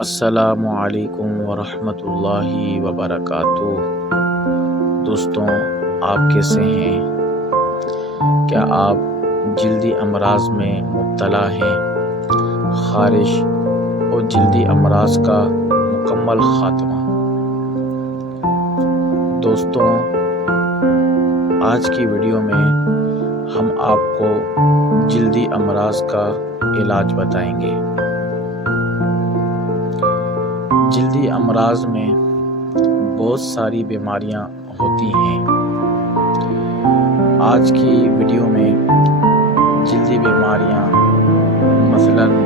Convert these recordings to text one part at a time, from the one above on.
السلام علیکم ورحمۃ اللہ وبرکاتہ۔ دوستوں، آپ کیسے ہیں؟ کیا آپ جلدی امراض میں مبتلا ہیں؟ خارش اور جلدی امراض کا مکمل خاتمہ۔ دوستوں، آج کی ویڈیو میں ہم آپ کو جلدی امراض کا علاج بتائیں گے۔ جلدی امراض میں بہت ساری بیماریاں ہوتی ہیں۔ آج کی ویڈیو میں جلدی بیماریاں مثلاً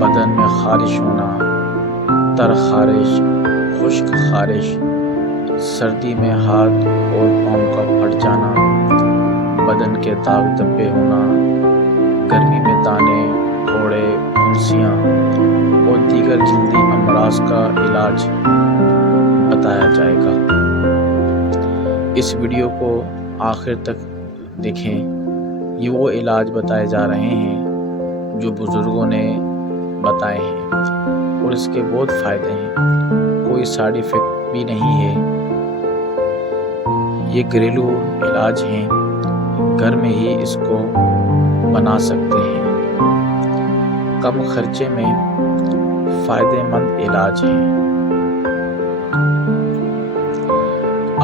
بدن میں خارش ہونا، تر خارش، خشک خارش، سردی میں ہاتھ اور پاؤں کا پھٹ جانا، بدن کے داغ دھبے ہونا، گرمی میں دانے، پھوڑے، پھنسیاں اور دیگر جلدی امراض کا علاج بتایا جائے گا۔ اس ویڈیو کو آخر تک دیکھیں۔ یہ وہ علاج بتائے جا رہے ہیں جو بزرگوں نے بتائے ہیں اور اس کے بہت فائدے ہیں، کوئی سائیڈ ایفیکٹ بھی نہیں ہے۔ یہ گھریلو علاج ہیں، گھر میں ہی اس کو بنا سکتے ہیں۔ کم خرچے میں فائدہ مند علاج ہے۔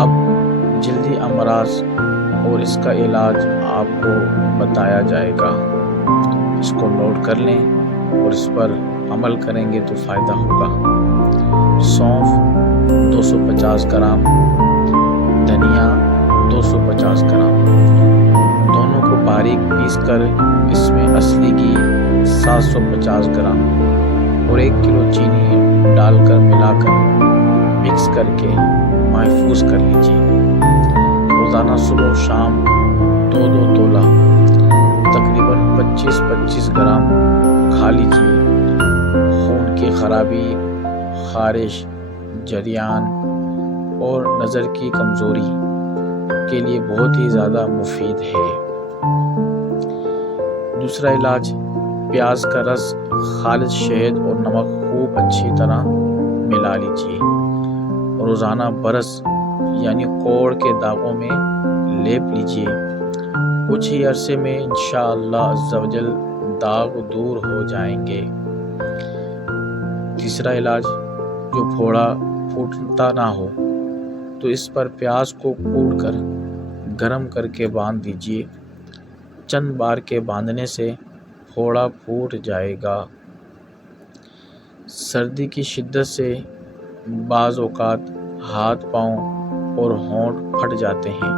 اب جلدی امراض اور اس کا علاج آپ کو بتایا جائے گا۔ اس کو نوٹ کر لیں اور اس پر عمل کریں گے تو فائدہ ہوگا۔ سونف 250 گرام، دھنیا 250 گرام، دونوں کو باریک پیس کر اس میں اصلی گھی 750 گرام اور 1 کلو چینی ڈال کر ملا کر مکس کر کے محفوظ کر لیجیے۔ روزانہ صبح و شام 2 تولہ تقریباً 25 گرام کھا لیجیے۔ خون کی خرابی، خارش، جریان اور نظر کی کمزوری کے لیے بہت ہی زیادہ مفید ہے۔ دوسرا علاج، پیاز کا رس، خالص شہد اور نمک خوب اچھی طرح ملا لیجیے۔ روزانہ برس یعنی کوڑ کے داغوں میں لیپ لیجیے۔ کچھ ہی عرصے میں انشاءاللہ عز و جل داغ دور ہو جائیں گے۔ تیسرا علاج، جو پھوڑا پھوٹتا نہ ہو تو اس پر پیاز کو کوٹ کر گرم کر کے باندھ دیجیے۔ چند بار کے باندھنے سے پھوڑا پھوٹ جائے گا۔ سردی کی شدت سے بعض اوقات ہاتھ، پاؤں اور ہونٹ پھٹ جاتے ہیں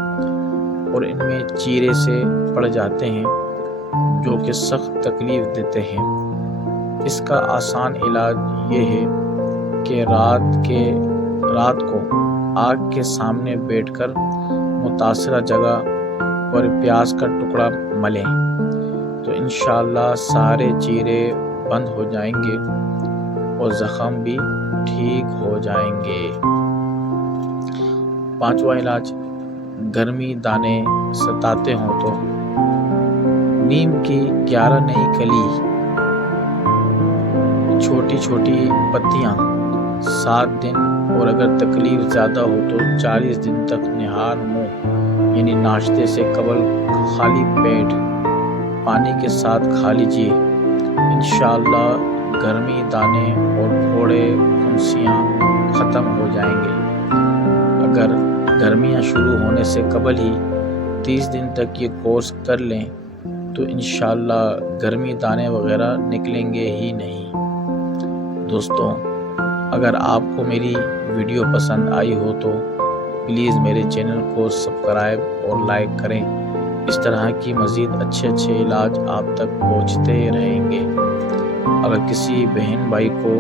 اور ان میں چیرے سے پڑ جاتے ہیں جو کہ سخت تکلیف دیتے ہیں۔ اس کا آسان علاج یہ ہے کہ رات کو آگ کے سامنے بیٹھ کر متاثرہ جگہ پر پیاز کا ٹکڑا ملیں تو انشاءاللہ سارے چیرے بند ہو جائیں گے اور زخم بھی ٹھیک ہو جائیں گے۔ پانچواں علاج، گرمی دانے ستاتے ہوں تو نیم کی 11 نئی کلی، چھوٹی چھوٹی پتیاں 7 دن اور اگر تکلیف زیادہ ہو تو 40 دن تک نہار منہ یعنی ناشتے سے قبل خالی پیٹ پانی کے ساتھ کھا لیجیے۔ انشاءاللہ گرمی دانے اور پھوڑے پھنسیاں ختم ہو جائیں گے۔ اگر گرمیاں شروع ہونے سے قبل ہی 30 دن تک یہ کورس کر لیں تو انشاءاللہ گرمی دانے وغیرہ نکلیں گے ہی نہیں۔ دوستوں، اگر آپ کو میری ویڈیو پسند آئی ہو تو پلیز میرے چینل کو سبسکرائب اور لائک کریں۔ اس طرح کی مزید اچھے علاج آپ تک پہنچتے رہیں گے۔ اگر کسی بہن بھائی کو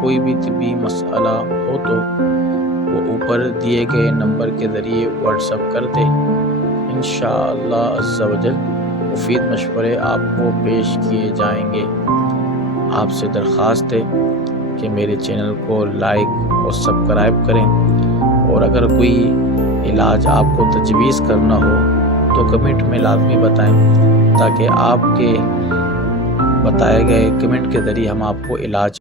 کوئی بھی طبی مسئلہ ہو تو وہ اوپر دیے گئے نمبر کے ذریعے واٹس ایپ کر دے۔ انشاءاللہ عز و جل مفید مشورے آپ کو پیش کیے جائیں گے۔ آپ سے درخواست ہے کہ میرے چینل کو لائک اور سبسکرائب کریں اور اگر کوئی علاج آپ کو تجویز کرنا ہو تو کمنٹ میں لازمی بتائیں تاکہ آپ کے بتائے گئے کمنٹ کے ذریعے ہم آپ کو علاج